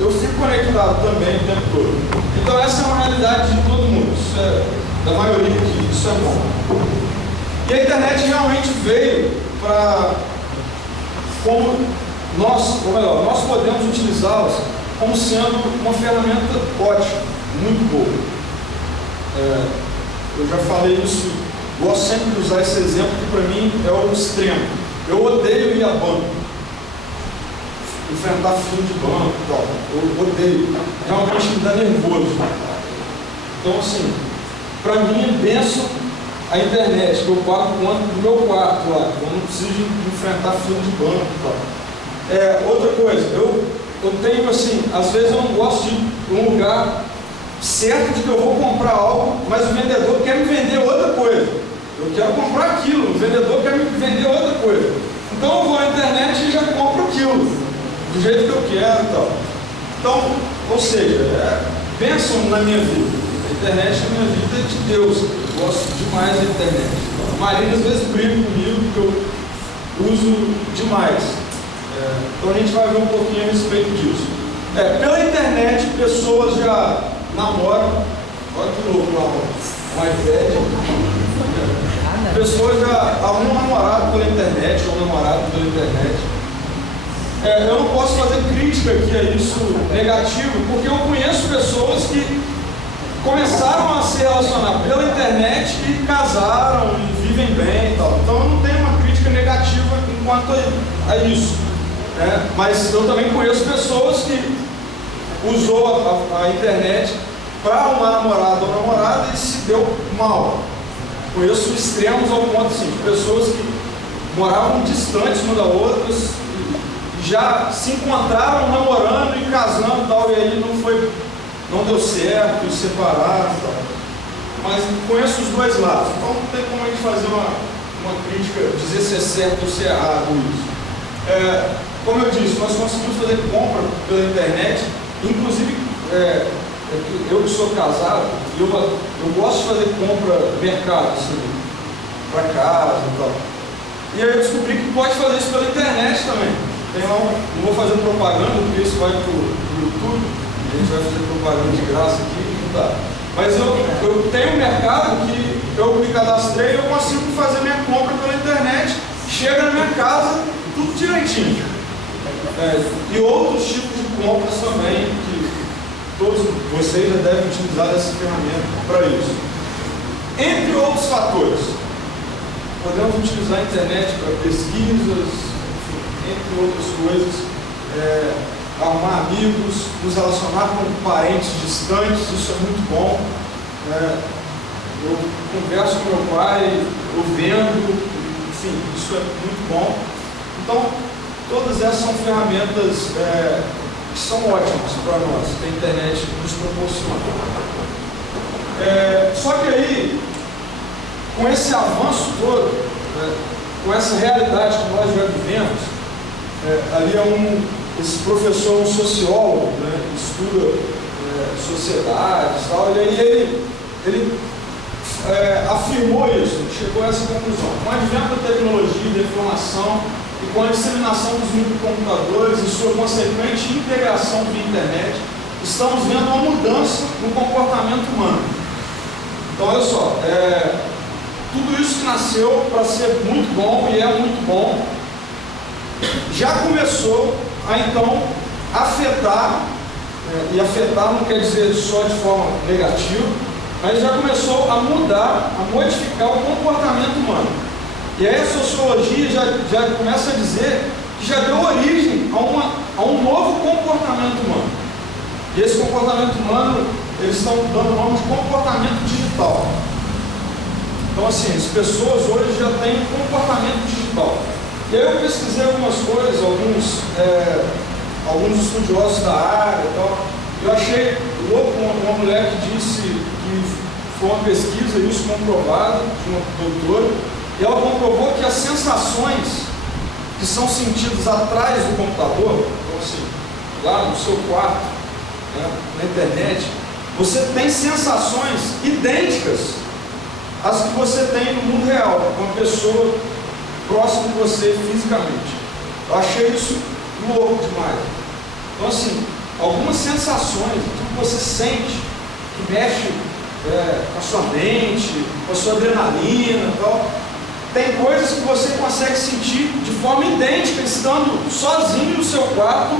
eu fico conectado também o tempo todo. Então essa é uma realidade de todo mundo, isso é da maioria aqui, isso é bom. E a internet realmente veio para, como nós, ou melhor, nós podemos utilizá-las como sendo uma ferramenta ótima, muito boa. Eu já falei isso, gosto sempre de usar esse exemplo, que para mim é o extremo. Eu odeio ir a banco, enfrentar fila de banco e tal. Eu odeio, realmente me dá nervoso. Então, assim, para mim é benção a internet, que eu pago quanto do meu quarto lá, eu não preciso enfrentar fila de banco e tal. Outra coisa, eu tenho assim, às vezes eu não gosto de um lugar certo de que eu vou comprar algo, mas o vendedor quer me vender outra coisa. Eu quero comprar aquilo, o vendedor quer me vender outra coisa. Então eu vou na internet e já compro aquilo, do jeito que eu quero e tal. Então, ou seja, bênção na minha vida. A internet é a minha vida de Deus. Eu gosto demais da internet. A Marina às vezes briga comigo porque eu uso demais. Então a gente vai ver um pouquinho a respeito disso. Pela internet, pessoas já namoram. Olha que louco lá, um iPad. Pessoas já arrumam um namorado pela internet, ou um namorado pela internet. Eu não posso fazer crítica aqui a isso negativo, porque eu conheço pessoas que começaram a se relacionar pela internet e casaram e vivem bem e tal. Então eu não tenho uma crítica negativa enquanto a isso. Mas eu também conheço pessoas que usou a internet para arrumar namorado ou namorada e se deu mal. Conheço extremos ao ponto assim, de pessoas que moravam distantes uma da outra, já se encontraram namorando e casando e tal, e aí não deu certo, e separaram e tal. Mas conheço os dois lados, então não tem como a gente fazer uma crítica, dizer se é certo ou se é errado isso. Como eu disse, nós conseguimos fazer compra pela internet, inclusive eu que sou casado, eu gosto de fazer compra no mercado, assim, para casa e tal. E aí eu descobri que pode fazer isso pela internet também. Tem lá não vou fazer propaganda, porque isso vai para o YouTube, a gente vai fazer propaganda de graça aqui, não dá. Mas eu tenho um mercado que eu me cadastrei e eu consigo fazer minha compra pela internet, chega na minha casa, tudo direitinho. E outros tipos de compras também, que todos vocês já devem utilizar essa ferramenta para isso. Entre outros fatores, podemos utilizar a internet para pesquisas, enfim, entre outras coisas, arrumar amigos, nos relacionar com parentes distantes, isso é muito bom. Eu converso com meu pai, eu vendo, enfim, isso é muito bom. Então, todas essas são ferramentas que são ótimas para nós, que a internet nos proporciona. Só que aí, com esse avanço todo, com essa realidade que nós já vivemos, ali esse professor, um sociólogo, estuda sociedades e tal, e aí ele afirmou isso, chegou a essa conclusão. Com o advento da tecnologia, da informação, e com a disseminação dos microcomputadores e sua consequente integração via internet, estamos vendo uma mudança no comportamento humano. Então, olha só, tudo isso que nasceu para ser muito bom e é muito bom, já começou a então afetar, e afetar não quer dizer só de forma negativa, mas já começou a mudar, a modificar o comportamento humano. E aí a sociologia já começa a dizer que já deu origem a um novo comportamento humano. E esse comportamento humano, eles estão dando o nome de comportamento digital. Então assim, as pessoas hoje já têm um comportamento digital. E aí eu pesquisei algumas coisas, alguns estudiosos da área e tal. Eu achei louco uma mulher que disse que foi uma pesquisa, isso comprovado, de uma doutora, e ela comprovou que as sensações que são sentidas atrás do computador, então assim, lá no seu quarto, na internet, você tem sensações idênticas às que você tem no mundo real, com uma pessoa próxima de você fisicamente. Eu achei isso louco demais. Então assim, algumas sensações, tudo que você sente, que mexe com a sua mente, com a sua adrenalina e tal. Tem coisas que você consegue sentir de forma idêntica, estando sozinho no seu quarto,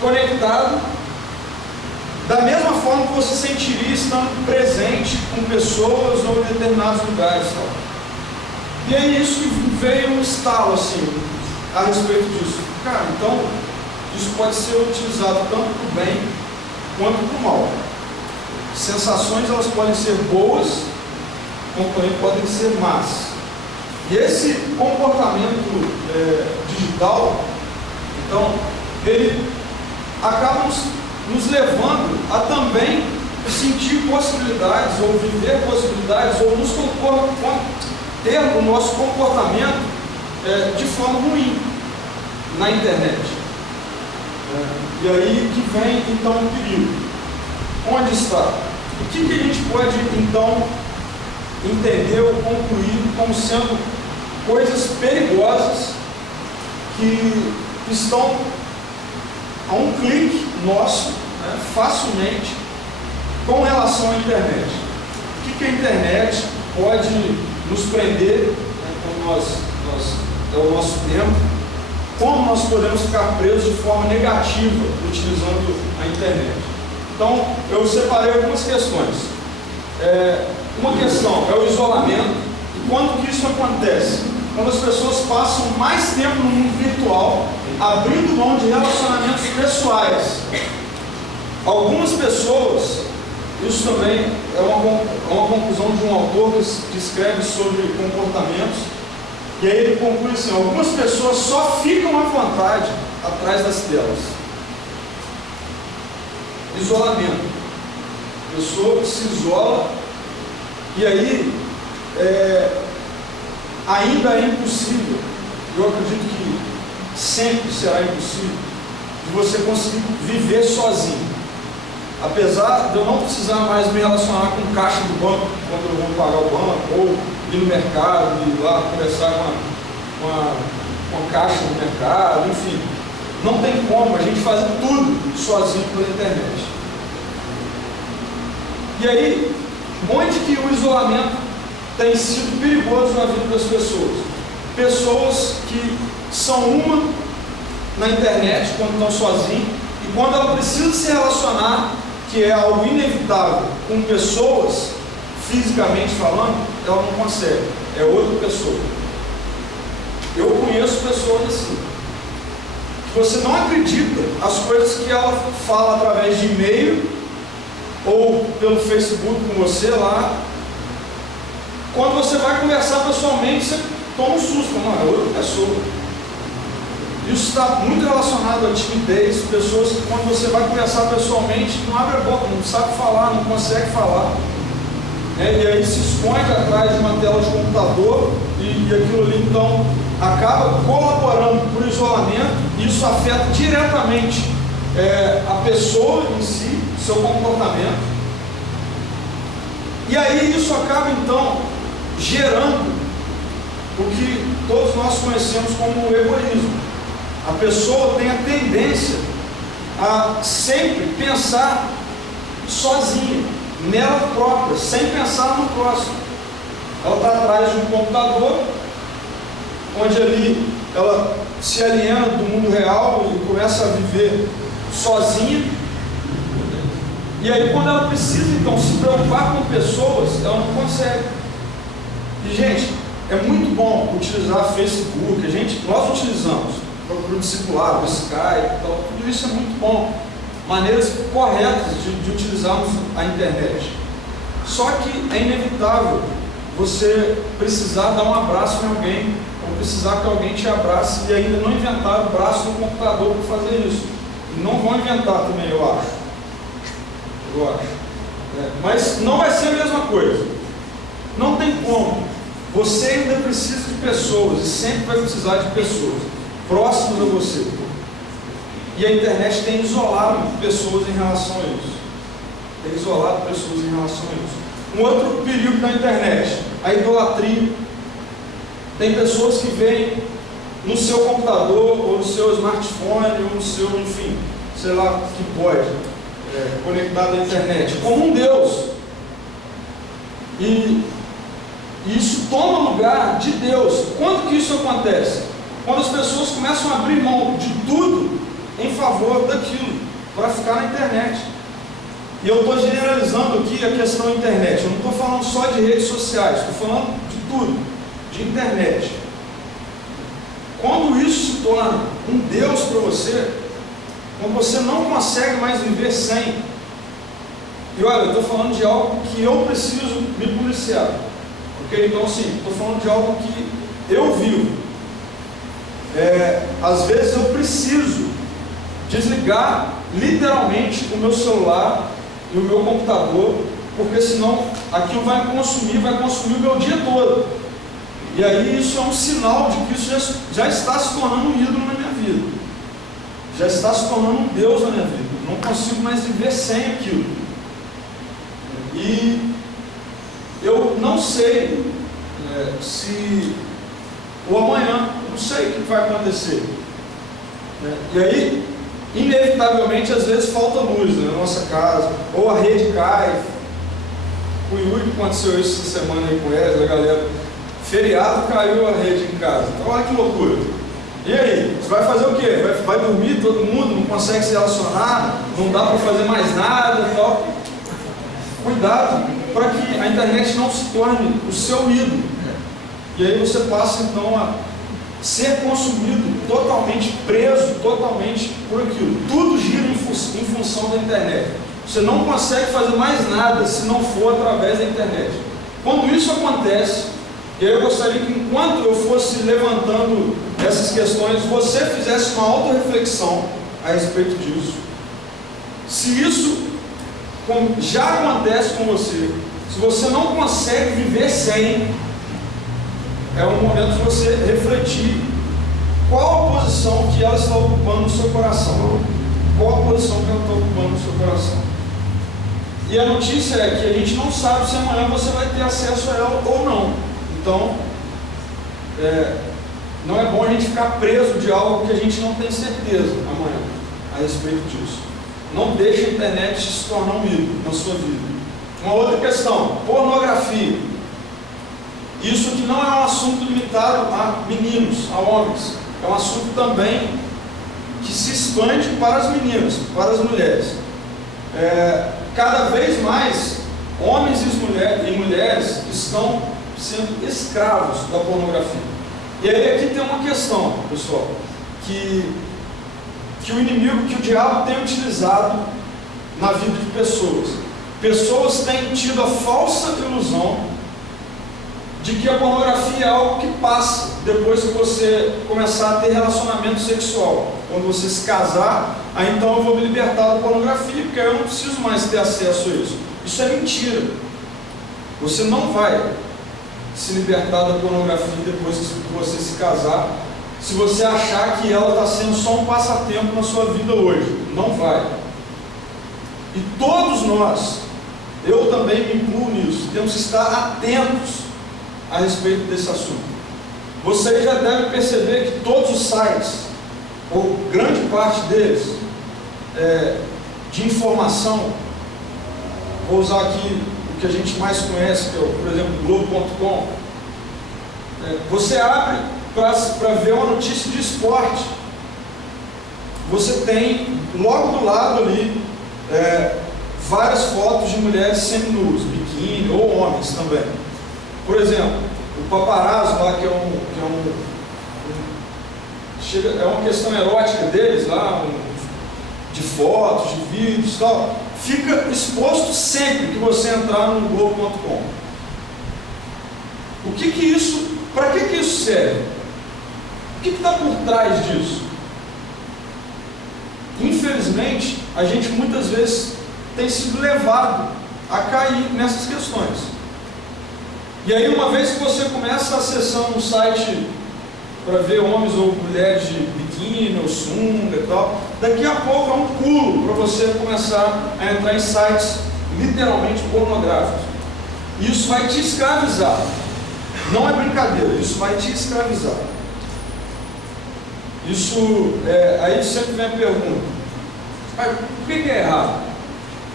conectado, da mesma forma que você sentiria estando presente com pessoas ou em determinados lugares. Tal. E é isso que veio um estalo assim, a respeito disso. Cara, então, isso pode ser utilizado tanto para o bem quanto para o mal. Sensações, elas podem ser boas, como também podem ser más. E esse comportamento digital, então, ele acaba nos levando a também sentir possibilidades, ou viver possibilidades, ou ter o nosso comportamento de forma ruim na internet. E aí que vem então o perigo. Onde está? O que a gente pode então entender ou concluir como sendo coisas perigosas que estão a um clique nosso, facilmente, com relação à internet? O que a internet pode nos prender, como é o nosso tempo, como nós podemos ficar presos de forma negativa utilizando a internet? Então, eu separei algumas questões. Uma questão é o isolamento. E quando que isso acontece? Quando as pessoas passam mais tempo no mundo virtual, abrindo mão de relacionamentos pessoais. Algumas pessoas, isso também é uma conclusão de um autor que escreve sobre comportamentos, e aí ele conclui assim: algumas pessoas só ficam à vontade atrás das telas. Isolamento. A pessoa se isola, e aí ainda é impossível, eu acredito que sempre será impossível, de você conseguir viver sozinho. Apesar de eu não precisar mais me relacionar com o caixa do banco quando eu vou pagar o banco, ou ir no mercado, ir lá conversar com a caixa do mercado, enfim. Não tem como a gente fazer tudo sozinho pela internet. E aí, onde que o isolamento tem sido perigoso na vida das pessoas? Pessoas que são uma na internet quando estão sozinhos, e quando ela precisa se relacionar, que é algo inevitável, com pessoas, fisicamente falando, ela não consegue, é outra pessoa. Eu conheço pessoas assim, que você não acredita as coisas que ela fala através de e-mail ou pelo Facebook com você lá. Quando você vai conversar pessoalmente, você toma um susto, não, é outra pessoa. Isso está muito relacionado à timidez, pessoas que quando você vai conversar pessoalmente, não abre a boca, não sabe falar, não consegue falar. E aí se esconde atrás de uma tela de computador, e aquilo ali então acaba colaborando para o isolamento. Isso afeta diretamente a pessoa em si, seu comportamento. E aí isso acaba então gerando o que todos nós conhecemos como o egoísmo. A pessoa tem a tendência a sempre pensar sozinha, nela própria, sem pensar no próximo. Ela está atrás de um computador, onde ali ela se aliena do mundo real e começa a viver sozinha. E aí quando ela precisa então se preocupar com pessoas, ela não consegue. E gente, é muito bom utilizar Facebook, nós utilizamos para o discipulado, o Skype, tudo isso é muito bom, maneiras corretas de utilizarmos a internet. Só que é inevitável você precisar dar um abraço em alguém, ou precisar que alguém te abrace, e ainda não inventaram o braço no computador para fazer isso. E não vão inventar também, eu acho. Mas não vai ser a mesma coisa. Não tem como. Você ainda precisa de pessoas, e sempre vai precisar de pessoas próximas a você. E a internet tem isolado pessoas em relação a isso. Um outro perigo da internet, a idolatria. Tem pessoas que veem no seu computador, ou no seu smartphone, ou no seu, enfim, sei lá, que pode, conectado à internet, como um Deus. E isso toma lugar de Deus. Quando que isso acontece? Quando as pessoas começam a abrir mão de tudo em favor daquilo, para ficar na internet. E eu estou generalizando aqui a questão da internet. Eu não estou falando só de redes sociais, estou falando de tudo, de internet. Quando isso se torna um Deus para você, quando você não consegue mais viver sem. E olha, eu estou falando de algo que eu preciso me policiar. Ok? Então, assim, estou falando de algo que eu vivo. Às vezes eu preciso desligar literalmente o meu celular e o meu computador, porque senão aquilo vai consumir o meu dia todo. E aí isso é um sinal de que isso já está se tornando um ídolo na minha vida. Já está se tornando um Deus na minha vida. Não consigo mais viver sem aquilo. E eu não sei se o amanhã, não sei o que vai acontecer. E aí, inevitavelmente, às vezes falta luz na nossa casa, ou a rede cai. Com o Yuri aconteceu isso essa semana aí com a galera. Feriado, caiu a rede em casa. Então, olha que loucura. E aí, você vai fazer o quê? Vai dormir todo mundo, não consegue se relacionar, não dá para fazer mais nada e tal. Cuidado para que a internet não se torne o seu ídolo. E aí você passa então a ser consumido, totalmente preso, totalmente por aquilo. Tudo gira em função da internet. Você não consegue fazer mais nada se não for através da internet. Quando isso acontece, eu gostaria que enquanto eu fosse levantando essas questões, você fizesse uma autorreflexão a respeito disso. Se isso já acontece com você, se você não consegue viver sem, é um momento de você refletir qual a posição que ela está ocupando no seu coração. Qual a posição que ela está ocupando no seu coração. E a notícia é que a gente não sabe se amanhã você vai ter acesso a ela ou não. Então, não é bom a gente ficar preso de algo que a gente não tem certeza amanhã a respeito disso. Não deixe a internet se tornar um ídolo na sua vida. Uma outra questão, pornografia. Isso aqui não é um assunto limitado a meninos, a homens. É um assunto também que se expande para as meninas, para as mulheres. Cada vez mais, homens e mulheres estão sendo escravos da pornografia. E aí aqui tem uma questão, pessoal, que o inimigo, que o diabo tem utilizado na vida de pessoas. Pessoas têm tido a falsa ilusão de que a pornografia é algo que passa depois que você começar a ter relacionamento sexual. Quando você se casar, aí então eu vou me libertar da pornografia, porque eu não preciso mais ter acesso a isso. Isso é mentira. Você não vai se libertar da pornografia depois que você se casar, se você achar que ela está sendo só um passatempo na sua vida hoje. Não vai. E todos nós, eu também me incluo nisso, temos que estar atentos a respeito desse assunto. Vocês já devem perceber que todos os sites, ou grande parte deles, de informação, vou usar aqui o que a gente mais conhece, que é, por exemplo, Globo.com. Você abre para ver uma notícia de esporte. Você tem logo do lado ali várias fotos de mulheres seminuas, biquíni, ou homens também. Por exemplo, o paparazzo lá, que é uma questão erótica deles lá, de fotos, de vídeos e tal, fica exposto sempre que você entrar no Globo.com. Para que isso serve? O que está por trás disso? Infelizmente, a gente muitas vezes tem sido levado a cair nessas questões. E aí, uma vez que você começa acessando um site para ver homens ou mulheres de biquíni ou sunga e tal, daqui a pouco é um pulo para você começar a entrar em sites literalmente pornográficos. Isso vai te escravizar. Não é brincadeira, isso vai te escravizar. Aí sempre vem a pergunta: Mas por que é errado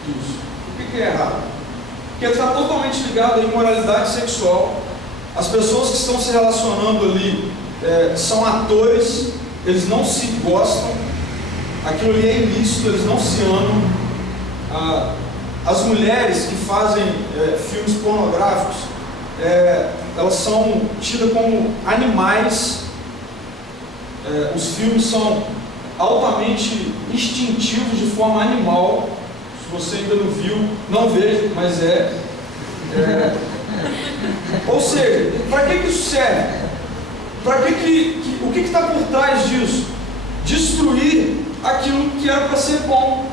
isso? Por que é errado? Porque está totalmente ligado à imoralidade sexual. As pessoas que estão se relacionando ali são atores, eles não se gostam, aquilo ali é ilícito, eles não se amam. As mulheres que fazem filmes pornográficos, elas são tidas como animais. Os filmes são altamente instintivos, de forma animal. Se você ainda não viu, não veja, mas ou seja, para que isso serve? O que está por trás disso? Destruir aquilo que era para ser bom.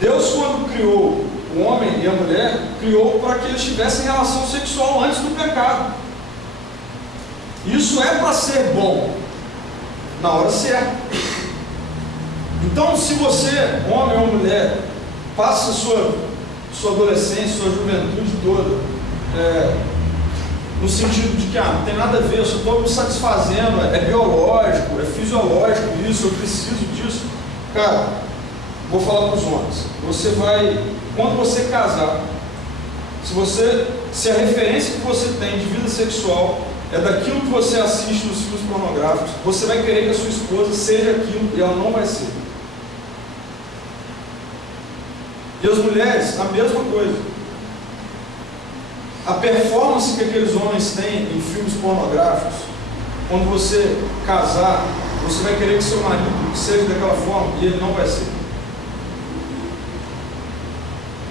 Deus, quando criou o homem e a mulher, criou para que eles tivessem relação sexual antes do pecado. Isso é para ser bom, na hora certa. Então, se você, homem ou mulher, passa sua adolescência, sua juventude toda, no sentido de que não tem nada a ver, eu só estou me satisfazendo, é biológico, é fisiológico isso, eu preciso disso. Cara, vou falar para os homens, quando você casar, se a referência que você tem de vida sexual é daquilo que você assiste nos filmes pornográficos, você vai querer que a sua esposa seja aquilo e ela não vai ser. E as mulheres, a mesma coisa. A performance que aqueles homens têm em filmes pornográficos, quando você casar, você vai querer que seu marido seja daquela forma e ele não vai ser.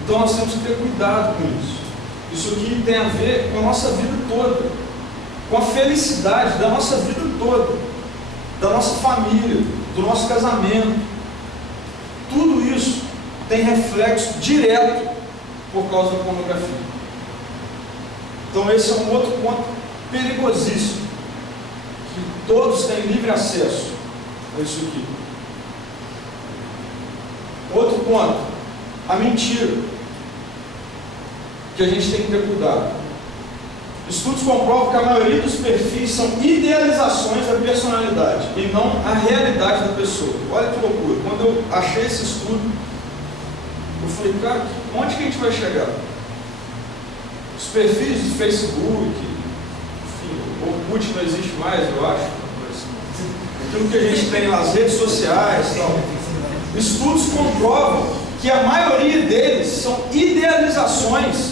Então nós temos que ter cuidado com isso. Isso aqui tem a ver com a nossa vida toda, com a felicidade da nossa vida toda, da nossa família, do nosso casamento. Tudo isso tem reflexo direto por causa da pornografia. Então esse é um outro ponto perigosíssimo, que todos têm livre acesso a isso aqui. Outro ponto, a mentira, que a gente tem que ter cuidado. Estudos comprovam que a maioria dos perfis são idealizações da personalidade e não a realidade da pessoa. Olha que loucura. Quando eu achei esse estudo, eu falei, cara, onde que a gente vai chegar? Os perfis de Facebook, enfim, o Orkut não existe mais, eu acho. Aquilo que a gente tem nas redes sociais e tal. Estudos comprovam que a maioria deles são idealizações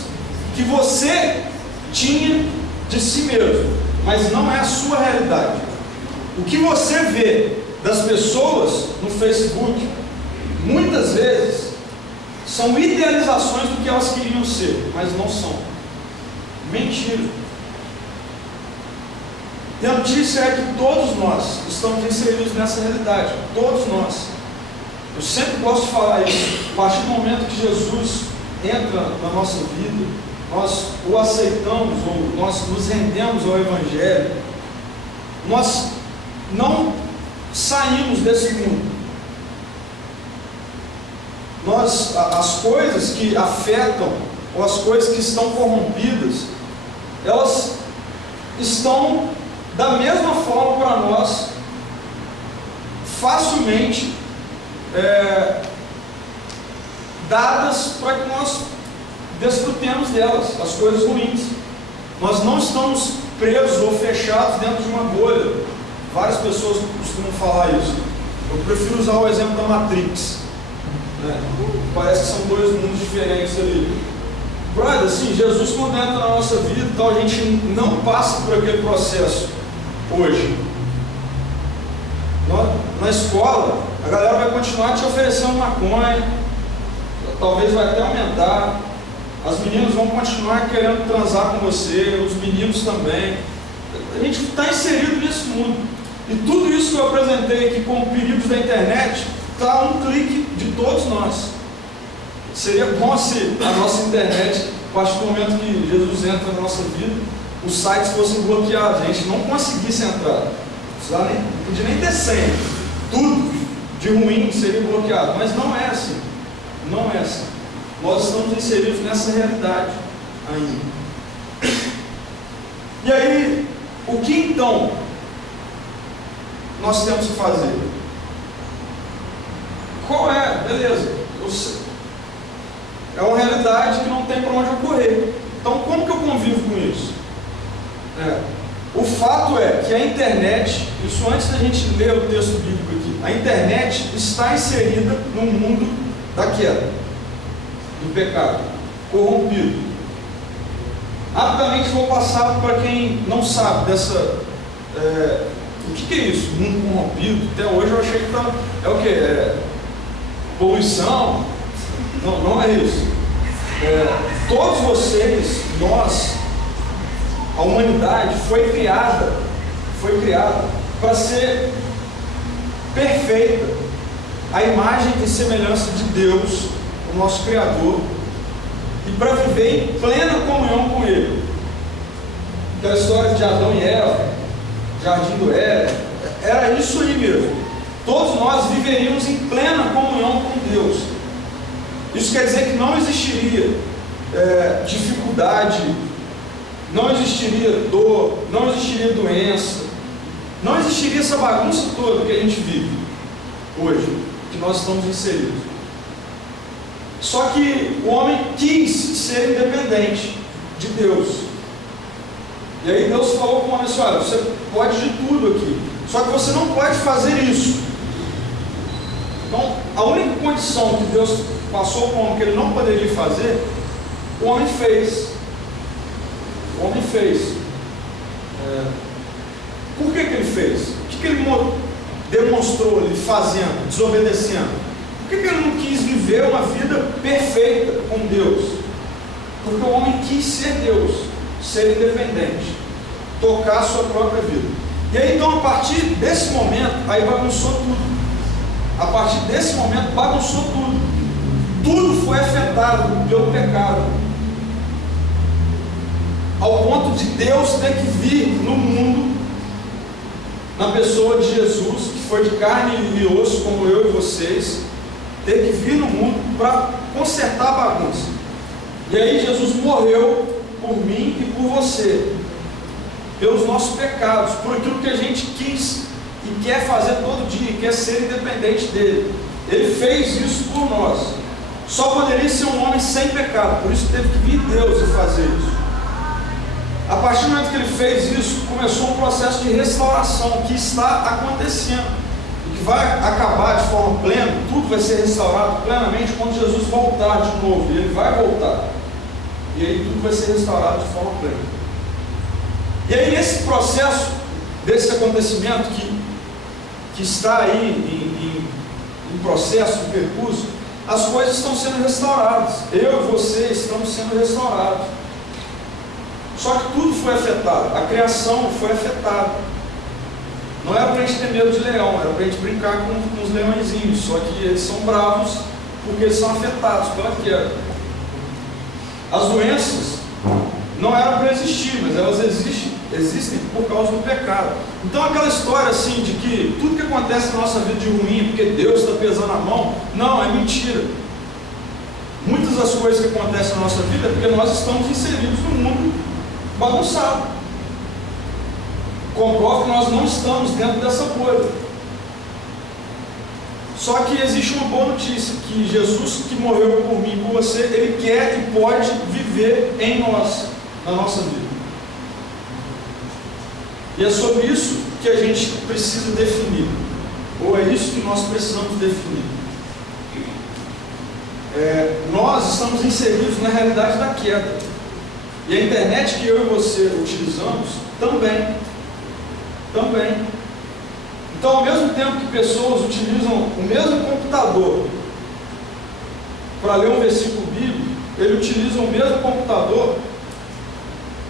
que você tinha de si mesmo, mas não é a sua realidade. O que você vê das pessoas no Facebook, muitas vezes, são idealizações do que elas queriam ser, mas não são. Mentira. E a notícia é que todos nós estamos inseridos nessa realidade, todos nós. Eu sempre gosto de falar isso. A partir do momento que Jesus entra na nossa vida, nós o aceitamos, ou nós nos rendemos ao Evangelho, nós não saímos desse mundo. As coisas que afetam, ou as coisas que estão corrompidas, elas estão da mesma forma para nós, facilmente dadas para que nós desfrutemos delas, as coisas ruins. Nós não estamos presos ou fechados dentro de uma bolha. Várias pessoas costumam falar isso. Eu prefiro usar o exemplo da Matrix, né? Parece que são dois mundos diferentes ali. Brother, assim, Jesus quando entra na nossa vida e tal, a gente não passa por aquele processo hoje. Na escola, a galera vai continuar te oferecendo maconha, talvez vai até aumentar. As meninas vão continuar querendo transar com você, os meninos também. A gente está inserido nesse mundo. E tudo isso que eu apresentei aqui como perigos da internet está a um clique de todos nós. Seria bom se a nossa internet, a partir do momento que Jesus entra na nossa vida, os sites fossem bloqueados, a gente não conseguisse entrar. Não podia nem ter senha. Tudo de ruim seria bloqueado. Mas não é assim. Não é assim. Nós estamos inseridos nessa realidade ainda. E aí, o que então nós temos que fazer? Qual é? Beleza. É uma realidade que não tem para onde ocorrer. Então, como que eu convivo com isso? O fato é que a internet, isso antes da gente ler o texto bíblico aqui, a internet está inserida no mundo da queda, do pecado, corrompido. Rapidamente vou passar para quem não sabe dessa... o que é isso? Mundo corrompido? Até hoje eu achei que é o quê? Poluição? Não é isso. Todos vocês, nós, a humanidade foi criada para ser perfeita, a imagem e semelhança de Deus, o nosso Criador, e para viver em plena comunhão com Ele. Aquela história de Adão e Eva, Jardim do Éden, era isso aí mesmo. Todos nós viveríamos em plena comunhão com Deus. Isso quer dizer que não existiria dificuldade, não existiria dor, não existiria doença, não existiria essa bagunça toda que a gente vive hoje, que nós estamos inseridos. Só que o homem quis ser independente de Deus. E aí Deus falou com o homem assim: olha, você pode de tudo aqui, só que você não pode fazer isso. Então, a única condição que Deus passou para o homem que ele não poderia fazer, o homem fez. O homem fez. Por que ele fez? O que ele demonstrou ali fazendo, desobedecendo? Por que ele não quis viver uma vida perfeita com Deus? Porque o homem quis ser Deus, ser independente, tocar a sua própria vida. E aí então, a partir desse momento, aí bagunçou tudo. A partir desse momento bagunçou tudo. Tudo foi afetado pelo pecado, ao ponto de Deus ter que vir no mundo, na pessoa de Jesus, que foi de carne e osso, como eu e vocês, ter que vir no mundo para consertar a bagunça. E aí Jesus morreu por mim e por você, pelos nossos pecados, por aquilo que a gente quis e quer fazer todo dia, quer ser independente dele. Ele fez isso por nós. Só poderia ser um homem sem pecado, por isso teve que vir Deus e fazer isso. A partir do momento que ele fez isso, começou um processo de restauração que está acontecendo e que vai acabar de forma plena. Tudo vai ser restaurado plenamente quando Jesus voltar de novo, e ele vai voltar, e aí tudo vai ser restaurado de forma plena. E aí, nesse processo, desse acontecimento que está aí em processo, em percurso, as coisas estão sendo restauradas. Eu e você estamos sendo restaurados. Só que tudo foi afetado. A criação foi afetada. Não era para a gente ter medo de leão, era para a gente brincar com os leõezinhos. Só que eles são bravos porque eles são afetados pela queda. As doenças não eram para existir, mas elas existem por causa do pecado. Então aquela história assim de que tudo que acontece na nossa vida de ruim porque Deus está pesando a mão, não, é mentira. Muitas das coisas que acontecem na nossa vida é porque nós estamos inseridos no mundo bagunçado. Comprova que nós não estamos dentro dessa bolha. Só que existe uma boa notícia, que Jesus, que morreu por mim e por você, Ele quer e pode viver em nós, na nossa vida. E é sobre isso que a gente precisa definir, ou é isso que nós precisamos definir. Nós estamos inseridos na realidade da queda, e a internet que eu e você utilizamos também. Então, ao mesmo tempo que pessoas utilizam o mesmo computador para ler um versículo bíblico, ele utiliza o mesmo computador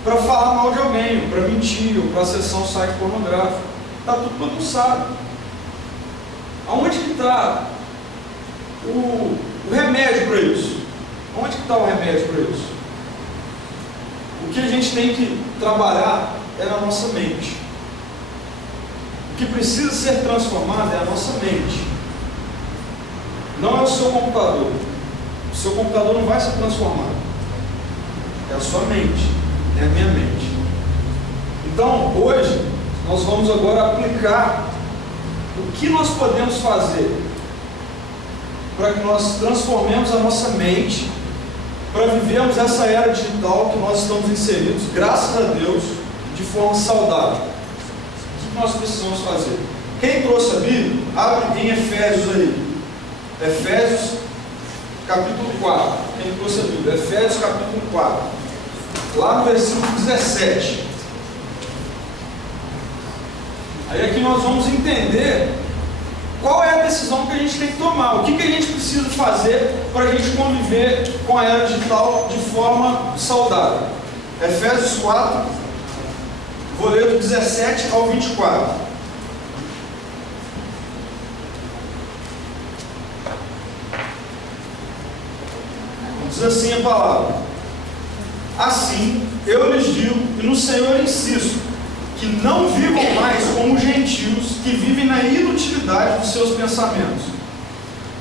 para falar mal de alguém, para mentir, ou para acessar um site pornográfico. Está tudo bagunçado. Aonde que está o remédio para isso? Onde que está o remédio para isso? O que a gente tem que trabalhar é na nossa mente. O que precisa ser transformado é a nossa mente. Não é o seu computador. O seu computador não vai ser transformado. É a sua mente. É a minha mente. Então, hoje, nós vamos agora aplicar o que nós podemos fazer para que nós transformemos a nossa mente para vivermos essa era digital que nós estamos inseridos, graças a Deus, de forma saudável. O que nós precisamos fazer? Quem trouxe a Bíblia, abre em Efésios aí. Efésios capítulo 4. Quem trouxe a Bíblia? Efésios capítulo 4. Lá no versículo 17. Aí aqui nós vamos entender qual é a decisão que a gente tem que tomar, o que a gente precisa fazer para a gente conviver com a era digital de forma saudável. Efésios 4, vou ler do 17 ao 24. Diz assim a palavra: assim eu lhes digo e no Senhor insisto, que não vivam mais como gentios que vivem na inutilidade dos seus pensamentos.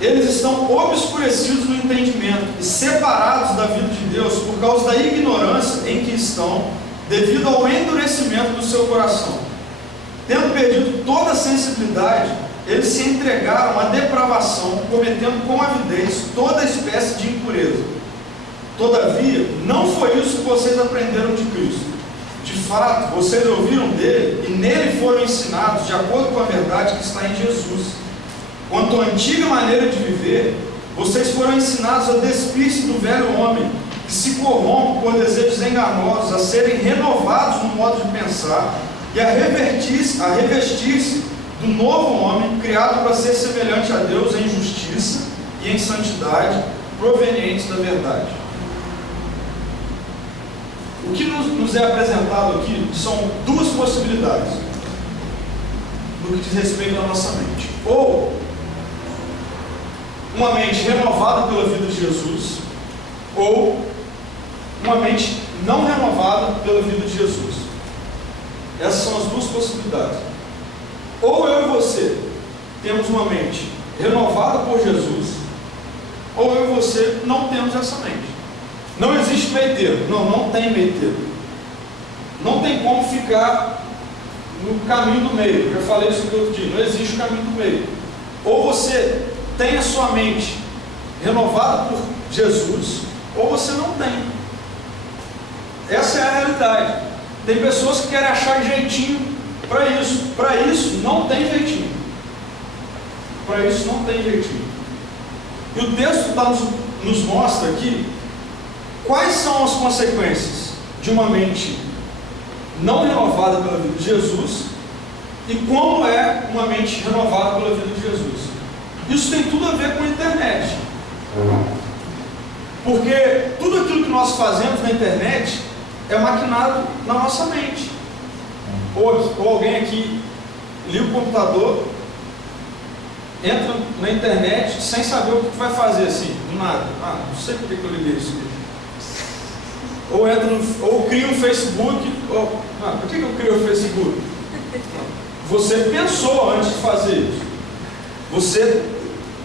Eles estão obscurecidos no entendimento e separados da vida de Deus por causa da ignorância em que estão, devido ao endurecimento do seu coração. Tendo perdido toda a sensibilidade, eles se entregaram à depravação, cometendo com avidez toda espécie de impureza. Todavia, não foi isso que vocês aprenderam de Cristo. De fato, vocês ouviram dele e nele foram ensinados de acordo com a verdade que está em Jesus. Quanto à antiga maneira de viver, vocês foram ensinados a despir-se do velho homem, que se corrompe por desejos enganosos, a serem renovados no modo de pensar e a revestir-se do novo homem, criado para ser semelhante a Deus em justiça e em santidade, provenientes da verdade. O que nos é apresentado aqui são duas possibilidades no que diz respeito à nossa mente. Ou uma mente renovada pela vida de Jesus, ou uma mente não renovada pela vida de Jesus. Essas são as duas possibilidades. Ou eu e você temos uma mente renovada por Jesus, ou eu e você não temos essa mente. Não existe meio termo. Não tem meio termo. Não tem como ficar no caminho do meio. Eu já falei isso aqui outro dia. Não existe o caminho do meio. Ou você tem a sua mente renovada por Jesus, ou você não tem. Essa é a realidade. Tem pessoas que querem achar jeitinho para isso. Para isso não tem jeitinho. Para isso não tem jeitinho. E o texto nos mostra aqui quais são as consequências de uma mente não renovada pela vida de Jesus e como é uma mente renovada pela vida de Jesus. Isso tem tudo a ver com a internet. Porque tudo aquilo que nós fazemos na internet é maquinado na nossa mente. Ou alguém aqui liga o computador, entra na internet sem saber o que vai fazer assim, do nada. Não sei por que eu liguei isso aqui. Ou cria um Facebook, por que eu criei o Facebook? Você pensou antes de fazer isso. Você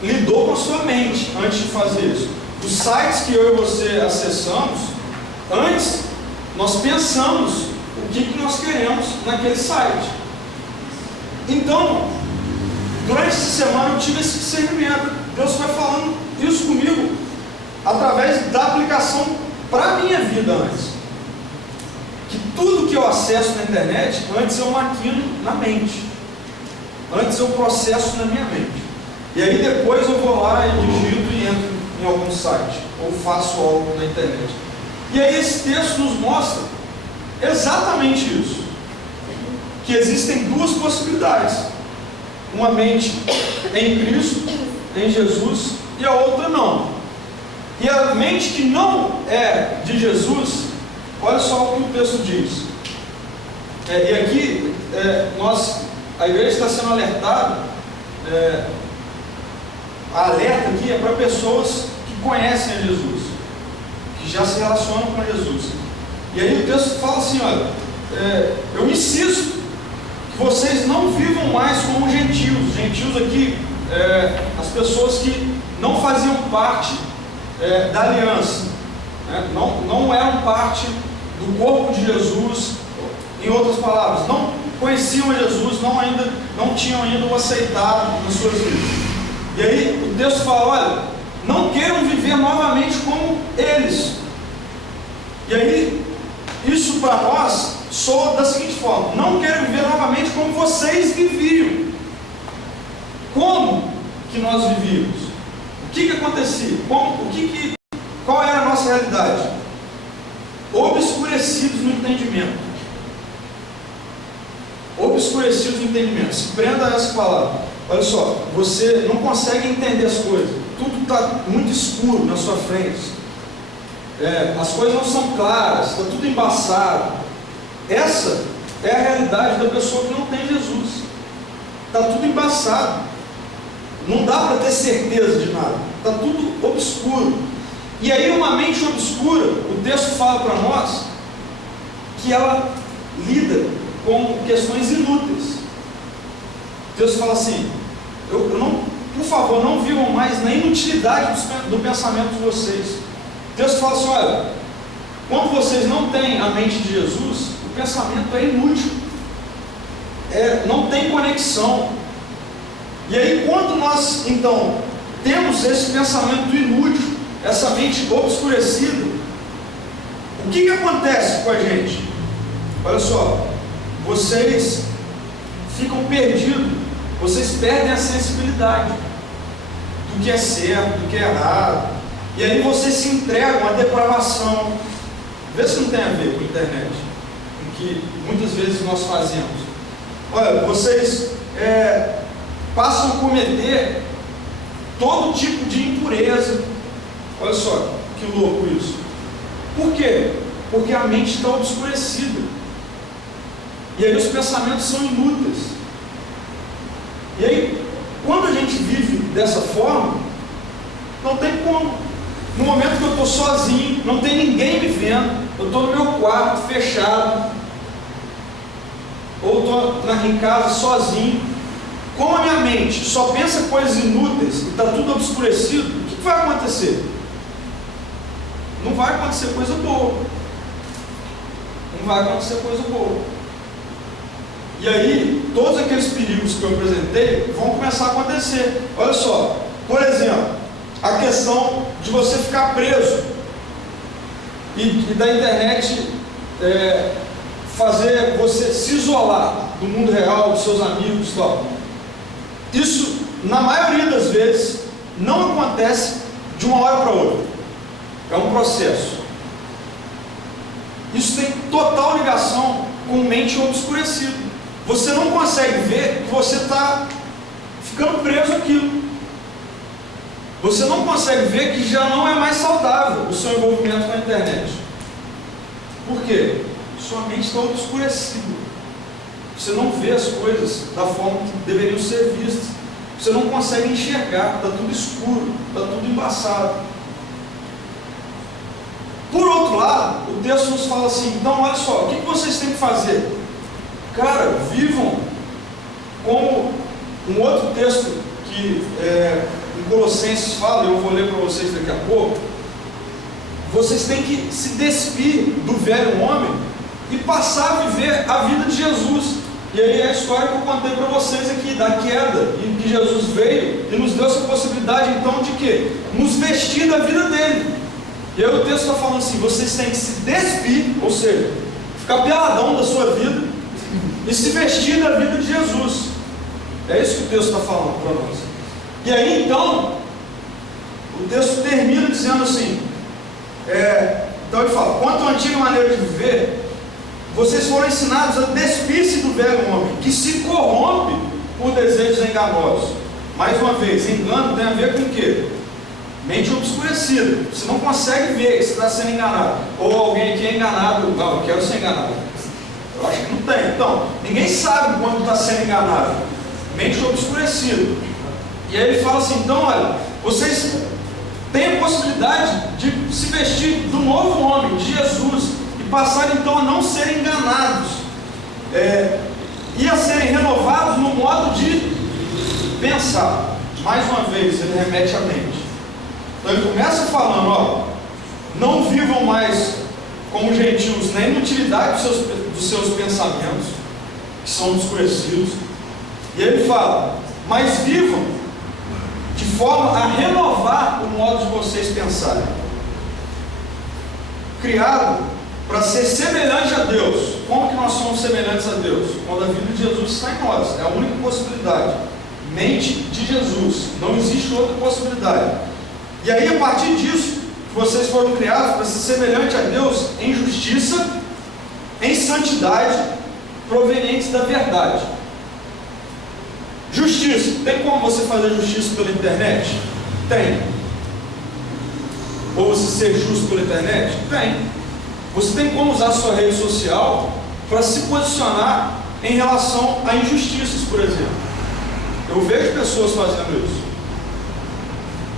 lidou com a sua mente antes de fazer isso. Os sites que eu e você acessamos, antes nós pensamos o que nós queremos naquele site. Então, durante essa semana eu tive esse discernimento. Deus foi falando isso comigo através da aplicação para a minha vida antes. Que tudo que eu acesso na internet, antes eu maquino na mente. Antes eu processo na minha mente. E aí depois eu vou lá e digito e entro em algum site. Ou faço algo na internet. E aí esse texto nos mostra exatamente isso. Que existem duas possibilidades. Uma mente em Cristo, em Jesus, e a outra não. E a mente que não é de Jesus, olha só o que o texto diz. E aqui, a igreja está sendo alertada, a alerta aqui é para pessoas que conhecem a Jesus, que já se relacionam com Jesus. E aí o texto fala assim, olha, eu insisto que vocês não vivam mais como gentios. Gentios aqui, as pessoas que não faziam parte da aliança, né? Não eram parte do corpo de Jesus, em outras palavras, não conheciam a Jesus, não tinham ainda o aceitado nas suas vidas. E aí o texto fala, olha, não queiram viver novamente como eles. E aí, isso para nós soa da seguinte forma: não queiram viver novamente como vocês viviam. Como que nós vivíamos? O que acontecia? Qual era a nossa realidade? Obscurecidos no entendimento. Obscurecidos no entendimento. Se prenda a essa palavra. Olha só, você não consegue entender as coisas. Tudo está muito escuro na sua frente. As coisas não são claras, está tudo embaçado. Essa é a realidade da pessoa que não tem Jesus. Está tudo embaçado. Não dá para ter certeza de nada. Está tudo obscuro. E aí uma mente obscura, o texto fala para nós que ela lida com questões inúteis. O texto fala assim, por favor, não vivam mais na inutilidade do pensamento de vocês. O texto fala assim, olha, quando vocês não têm a mente de Jesus, o pensamento é inútil, não tem conexão. E aí quando nós então temos esse pensamento inútil, essa mente obscurecida, o que acontece com a gente? Olha só, vocês ficam perdidos, vocês perdem a sensibilidade do que é certo, do que é errado, e aí vocês se entregam à depravação. Vê se não tem a ver com a internet, o que muitas vezes nós fazemos. Olha, vocês passam a cometer todo tipo de impureza. Olha só, que louco isso. Por quê? Porque a mente está obscurecida. E aí os pensamentos são inúteis. E aí, quando a gente vive dessa forma, não tem como. No momento que eu estou sozinho, não tem ninguém me vendo, eu estou no meu quarto, fechado, ou estou em casa sozinho, como a minha mente só pensa coisas inúteis e está tudo obscurecido, o que vai acontecer? Não vai acontecer coisa boa. Não vai acontecer coisa boa. E aí, todos aqueles perigos que eu apresentei vão começar a acontecer. Olha só, por exemplo, a questão de você ficar preso e da internet fazer você se isolar do mundo real, dos seus amigos e tal. Isso, na maioria das vezes, não acontece de uma hora para outra. É um processo. Isso tem total ligação com mente obscurecida. Você não consegue ver que você está ficando preso àquilo. Você não consegue ver que já não é mais saudável o seu envolvimento com a internet. Por quê? Sua mente está obscurecida. Você não vê as coisas da forma que deveriam ser vistas. Você não consegue enxergar, está tudo escuro, está tudo embaçado. Por outro lado, o texto nos fala assim, então olha só, o que vocês têm que fazer? Cara, vivam como um outro texto que em Colossenses fala, eu vou ler para vocês daqui a pouco. Vocês têm que se despir do velho homem e passar a viver a vida de Jesus. E aí é a história que eu contei para vocês aqui, da queda, em que Jesus veio e nos deu essa possibilidade então de quê? Nos vestir da vida dele. E aí o texto está falando assim, vocês têm que se despir, ou seja, ficar peladão da sua vida e se vestir da vida de Jesus. É isso que o texto está falando para nós. E aí então, o texto termina dizendo assim, então ele fala, quanto à antiga maneira de viver, vocês foram ensinados a despir-se do velho homem, que se corrompe por desejos enganosos. Mais uma vez, engano tem a ver com o quê? Mente obscurecida. Você não consegue ver que você está sendo enganado. Ou alguém aqui é enganado. Não, eu quero ser enganado. Eu acho que não tem. Então, ninguém sabe quando está sendo enganado. Mente obscurecida. E aí ele fala assim, então olha, vocês têm a possibilidade de se vestir do novo homem, de Jesus, e passar então a não serem enganados, e a serem renovados no modo de pensar. Mais uma vez, ele remete à mente. Então ele começa falando, não vivam mais como gentios na inutilidade dos seus pensamentos, que são obscurecidos. E ele fala, mas vivam de forma a renovar o modo de vocês pensarem. Criado para ser semelhante a Deus. Como que nós somos semelhantes a Deus? Quando a vida de Jesus está em nós. É a única possibilidade. Mente de Jesus. Não existe outra possibilidade. E aí, a partir disso, vocês foram criados para ser semelhante a Deus em justiça, em santidade, provenientes da verdade. Justiça. Tem como você fazer justiça pela internet? Tem. Ou você ser justo pela internet? Tem. Você tem como usar a sua rede social para se posicionar em relação a injustiças, por exemplo. Eu vejo pessoas fazendo isso.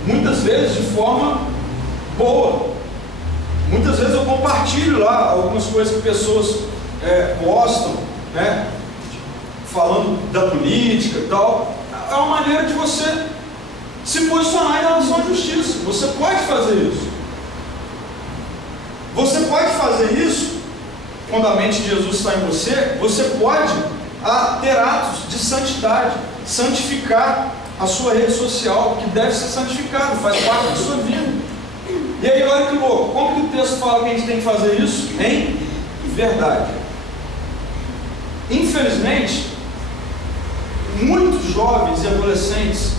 Muitas vezes de forma boa. Muitas vezes eu compartilho lá algumas coisas que pessoas postam, né? Falando da política e tal. É uma maneira de você se posicionar em relação à justiça. Você pode fazer isso. Você pode fazer isso quando a mente de Jesus está em você. Você pode ter atos de santidade, santificar a sua rede social, que deve ser santificado, faz parte da sua vida. E aí, olha que louco, como que o texto fala que a gente tem que fazer isso? Em verdade. Infelizmente, muitos jovens e adolescentes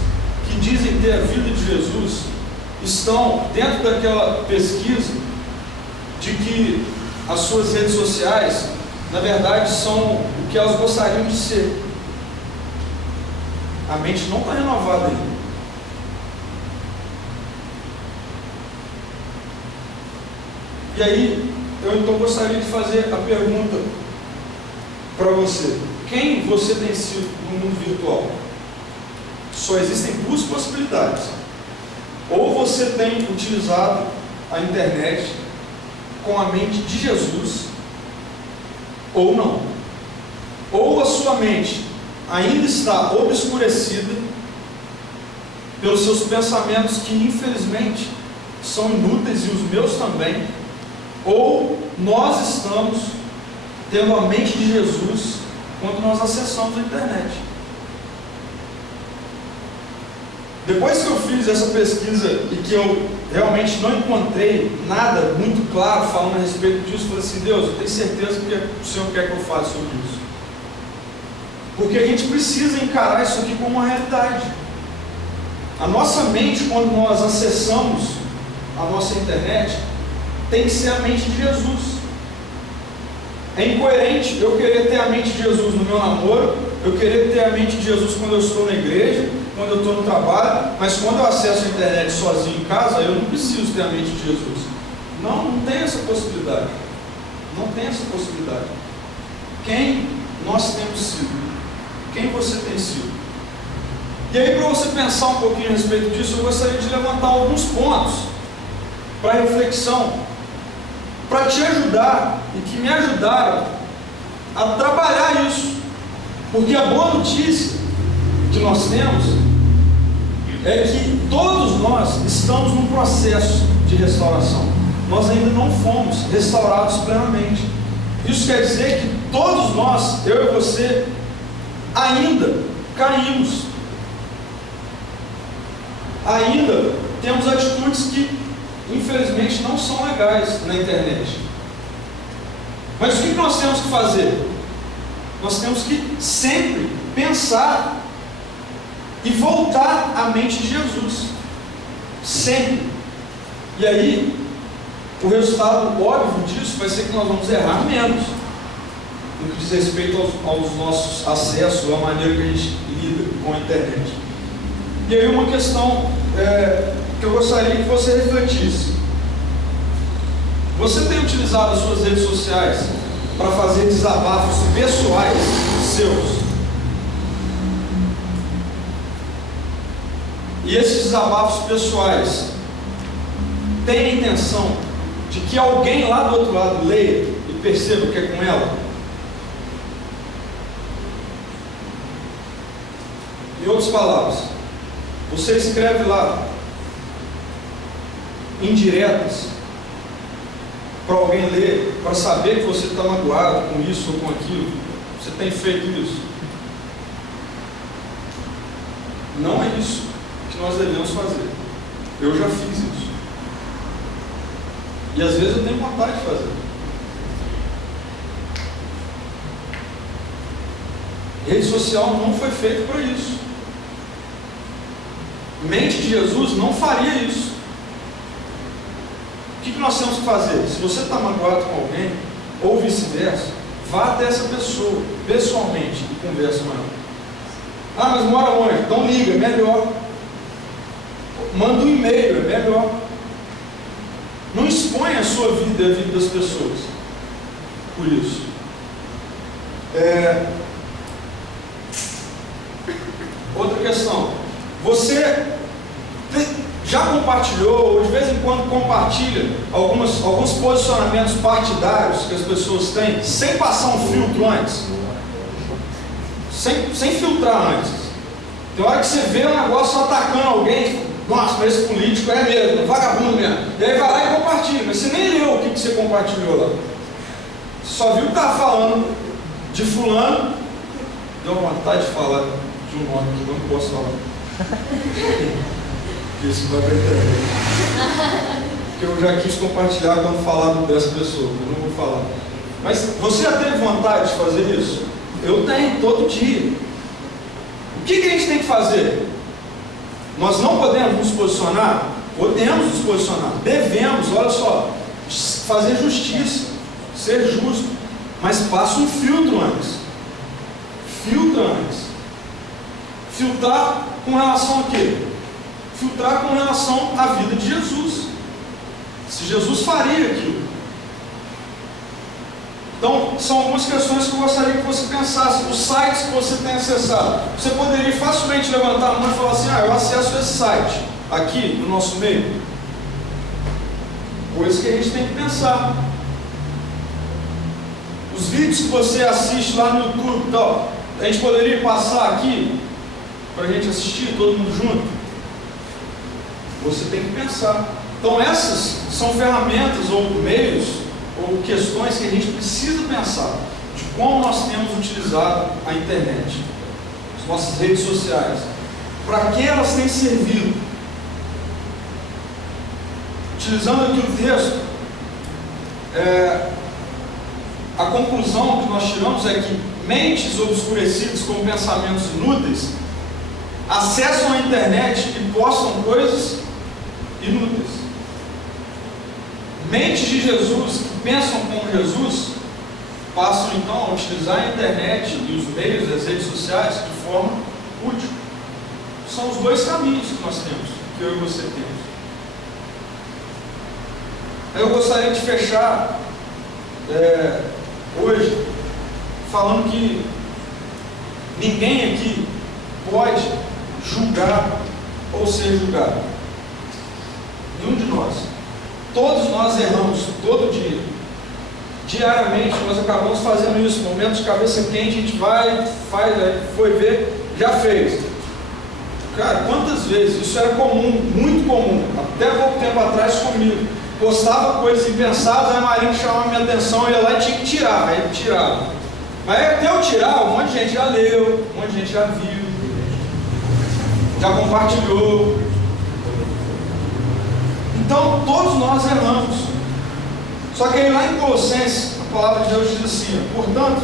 que dizem ter a vida de Jesus estão dentro daquela pesquisa de que as suas redes sociais, na verdade, são o que elas gostariam de ser. A mente não está renovada ainda. E aí, eu então gostaria de fazer a pergunta para você: quem você tem sido no mundo virtual? Só existem duas possibilidades. Ou você tem utilizado a internet com a mente de Jesus, ou não. Ou a sua mente ainda está obscurecida pelos seus pensamentos, que infelizmente são inúteis, e os meus também. Ou nós estamos tendo a mente de Jesus quando nós acessamos a internet. Depois que eu fiz essa pesquisa e que eu realmente não encontrei nada muito claro falando a respeito disso, eu falei assim: Deus, eu tenho certeza que o Senhor quer que eu fale sobre isso. Porque a gente precisa encarar isso aqui como uma realidade. A nossa mente, quando nós acessamos a nossa internet, tem que ser a mente de Jesus. É incoerente eu querer ter a mente de Jesus no meu namoro, eu querer ter a mente de Jesus quando eu estou na igreja, quando eu estou no trabalho, mas quando eu acesso a internet sozinho em casa, eu não preciso ter a mente de Jesus. Não tem essa possibilidade. Não tem essa possibilidade. Quem nós temos sido? Quem você tem sido? E aí, para você pensar um pouquinho a respeito disso, eu gostaria de levantar alguns pontos para reflexão, para te ajudar e que me ajudaram a trabalhar isso. Porque a boa notícia que nós temos é que todos nós estamos num processo de restauração. Nós ainda não fomos restaurados plenamente. Isso quer dizer que todos nós, eu e você, ainda caímos. Ainda temos atitudes que infelizmente não são legais na internet. Mas o que nós temos que fazer? Nós temos que sempre pensar e voltar à mente de Jesus. Sempre. E aí, o resultado óbvio disso vai ser que nós vamos errar menos no que diz respeito aos nossos acessos, à maneira que a gente lida com a internet. E aí, uma questão que eu gostaria que você refletisse: você tem utilizado as suas redes sociais para fazer desabafos pessoais seus? E esses desabafos pessoais têm a intenção de que alguém lá do outro lado leia e perceba o que é com ela? Em outras palavras, você escreve lá indiretas para alguém ler, para saber que você está magoado com isso ou com aquilo? Você tem feito isso? Não é isso que que nós devemos fazer. Eu já fiz isso. E às vezes eu tenho vontade de fazer. Rede social não foi feita para isso. Mente de Jesus não faria isso. O que nós temos que fazer? Se você está magoado com alguém, ou vice-versa, vá até essa pessoa, pessoalmente, e converse com ela. Ah, mas mora longe, então liga, é melhor. Manda um e-mail, é melhor. Não exponha a sua vida e a vida das pessoas por isso. Outra questão. Você já compartilhou, ou de vez em quando compartilha alguns posicionamentos partidários que as pessoas têm, sem passar um filtro antes? Sem filtrar antes. Tem hora que você vê um negócio atacando alguém, nossa, mas esse político é mesmo, vagabundo mesmo. E aí vai lá e compartilha, mas você nem leu o que você compartilhou lá. Você só viu que estava falando de fulano, deu vontade de falar de um nome que não posso falar. Isso vai para a internet. Porque eu já quis compartilhar quando falaram dessa pessoa, eu não vou falar. Mas você já teve vontade de fazer isso? Eu tenho, todo dia. O que a gente tem que fazer? Nós não podemos nos posicionar? Podemos nos posicionar, devemos, olha só, fazer justiça, ser justo, mas passa um filtro antes. Filtra antes. Filtrar com relação a quê? Filtrar com relação à vida de Jesus. Se Jesus faria aquilo. Então, são algumas questões que eu gostaria que você pensasse. Os sites que você tem acessado. Você poderia facilmente levantar a mão e falar assim: eu acesso esse site aqui no nosso meio. Coisa que a gente tem que pensar. Os vídeos que você assiste lá no YouTube e tal, a gente poderia passar aqui para a gente assistir, todo mundo junto? Você tem que pensar. Então essas são ferramentas ou meios ou questões que a gente precisa pensar de como nós temos utilizado a internet, as nossas redes sociais, para que elas têm servido. Utilizando aqui o texto, a conclusão que nós tiramos é que mentes obscurecidas com pensamentos inúteis acessam a internet e postam coisas inúteis. Mentes de Jesus que pensam como Jesus passam então a utilizar a internet e os meios das redes sociais de forma útil. São os dois caminhos que nós temos, que eu e você temos. Eu gostaria de fechar hoje falando que ninguém aqui pode julgar ou ser julgado. Nenhum de nós. Todos nós erramos, todo dia. Diariamente nós acabamos fazendo isso. Momentos de cabeça quente, a gente vai, faz, foi ver, já fez. Cara, quantas vezes? Isso era comum, muito comum. Até pouco tempo atrás comigo. Postava coisas impensadas, aí a Marinha chamava minha atenção, eu ia lá e tinha que tirar. Aí eu tirava. Mas até eu tirar, um monte de gente já leu, um monte de gente já viu, já compartilhou. Então, todos nós erramos. Só que aí lá em Colossenses, a palavra de Deus diz assim: portanto,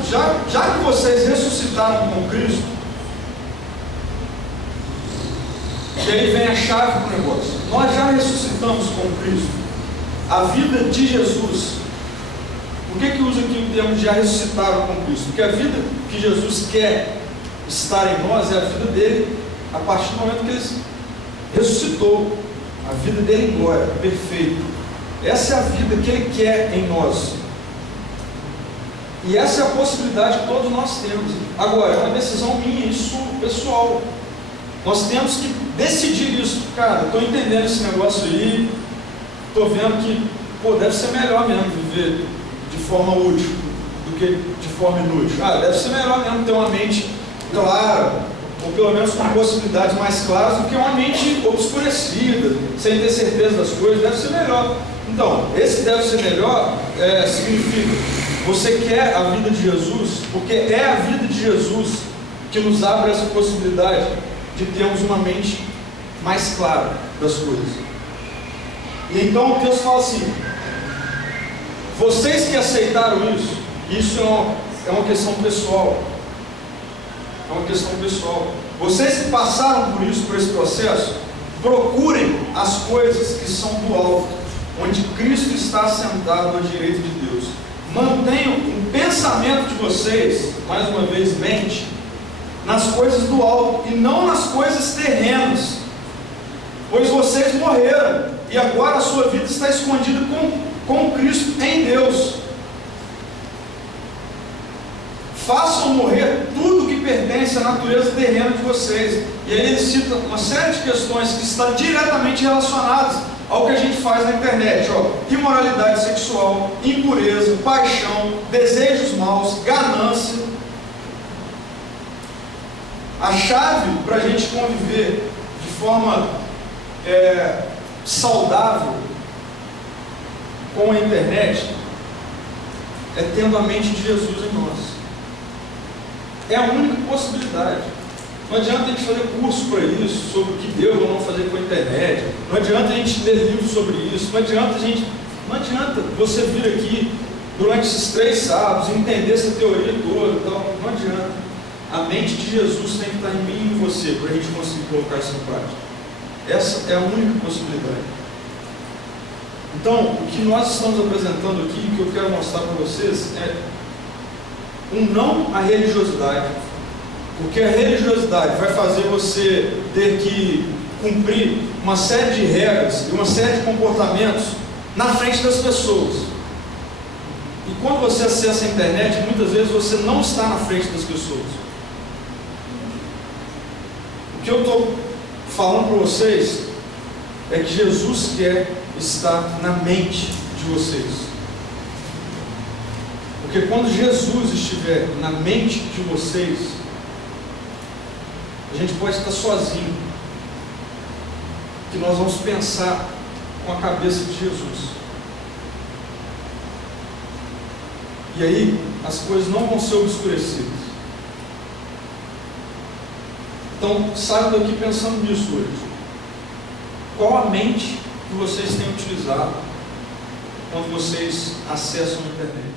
já que vocês ressuscitaram com Cristo, e aí vem a chave do negócio. Nós já ressuscitamos com Cristo. A vida de Jesus. Por que usa aqui o termo já ressuscitaram com Cristo? Porque a vida que Jesus quer estar em nós é a vida dele a partir do momento que ele ressuscitou. A vida dele em glória, perfeita. Essa é a vida que ele quer em nós. E essa é a possibilidade que todos nós temos. Agora, é uma decisão minha, isso pessoal. Nós temos que decidir isso. Cara, estou entendendo esse negócio aí, estou vendo que deve ser melhor mesmo viver de forma útil do que de forma inútil. Deve ser melhor mesmo ter uma mente clara, ou pelo menos com possibilidades mais claras do que uma mente obscurecida, sem ter certeza das coisas. Deve ser melhor. Então, esse deve ser melhor significa, você quer a vida de Jesus, porque é a vida de Jesus que nos abre essa possibilidade de termos uma mente mais clara das coisas. E então o texto fala assim: vocês que aceitaram isso é uma questão pessoal. É uma questão pessoal. Vocês que passaram por esse processo, procurem as coisas que são do alto, onde Cristo está sentado à direita de Deus. Mantenham o pensamento de vocês, mais uma vez, mente, nas coisas do alto e não nas coisas terrenas, pois vocês morreram e agora a sua vida está escondida com Cristo em Deus. Façam morrer tudo que pertence à natureza terrena de vocês. E aí ele cita uma série de questões que estão diretamente relacionadas ao que a gente faz na internet, imoralidade sexual, impureza, paixão, desejos maus, ganância. A chave para a gente conviver de forma saudável com a internet é tendo a mente de Jesus em nós. É a única possibilidade. Não adianta a gente fazer curso para isso, sobre o que Deus ou não fazer com a internet. Não adianta a gente ler livros sobre isso. Não adianta você vir aqui durante esses 3 sábados e entender essa teoria toda. Então, não adianta. A mente de Jesus tem que estar em mim e em você para a gente conseguir colocar isso em prática. Essa é a única possibilidade. Então, o que nós estamos apresentando aqui, que eu quero mostrar para vocês, é um não à religiosidade, porque a religiosidade vai fazer você ter que cumprir uma série de regras e uma série de comportamentos na frente das pessoas. E quando você acessa a internet, muitas vezes você não está na frente das pessoas. O que eu estou falando para vocês é que Jesus quer estar na mente de vocês. Porque quando Jesus estiver na mente de vocês, a gente pode estar sozinho, que nós vamos pensar com a cabeça de Jesus. E aí, as coisas não vão ser obscurecidas. Então, saiam daqui pensando nisso hoje. Qual a mente que vocês têm utilizado quando vocês acessam a internet?